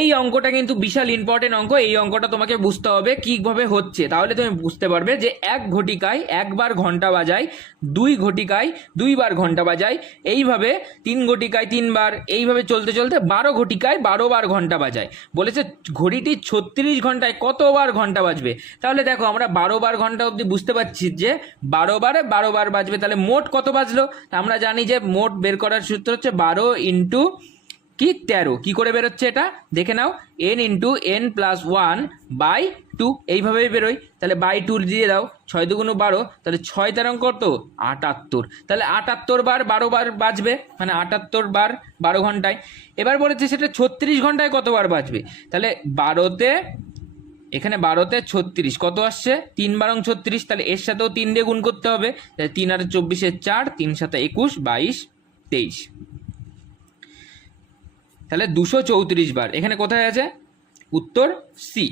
এই অঙ্কটা কিন্তু বিশাল ইম্পর্টেন্ট অঙ্ক। এই অঙ্কটা তোমাকে বুঝতে হবে কীভাবে হচ্ছে, তাহলে তুমি বুঝতে পারবে যে 1 ঘটিকায় 1 বার ঘন্টা বাজায়, 2 ঘটিকায় 2 বার ঘন্টা বাজায়, এইভাবে 3 ঘটিকায় 3 বার, এইভাবে চলতে চলতে 12 ঘটিকায় 12 বার ঘন্টা বাজায়। বলেছে ঘড়িটি 36 ঘন্টায় কতবার ঘন্টা বাজবে। তাহলে দেখো আমরা 12 বার ঘন্টা অবধি বুঝতে পারছি যে 12 বারে 12 বার বাজবে, তাহলে মোট কত বাজলো। আমরা জানি যে মোট বের করার সূত্র হচ্ছে 12 ইন্টু কি 13, কি করে বেরোচ্ছে এটা দেখে নাও, n ইন্টু n প্লাস 1/2, এইভাবেই বেরোয়। তাহলে বাই 2 দিয়ে দাও, 6 দুগুণ 12, তাহলে 6 তেরং কত 78, তাহলে 78 বার 12 বার বাজবে, মানে 78 বার 12 ঘন্টায়। এবার বলেছে সেটা 36 ঘন্টায় কতবার বাজবে, তাহলে 12তে এখানে 12তে 36 কত আসছে 3 বারং 36, তাহলে এর সাথেও 3 দিয়ে গুণ করতে হবে, তাহলে 3 আর 24 4, 3 7 21, 22, 23, তাহলে 234 বার। এখানে কোথায় আছে উত্তর সি।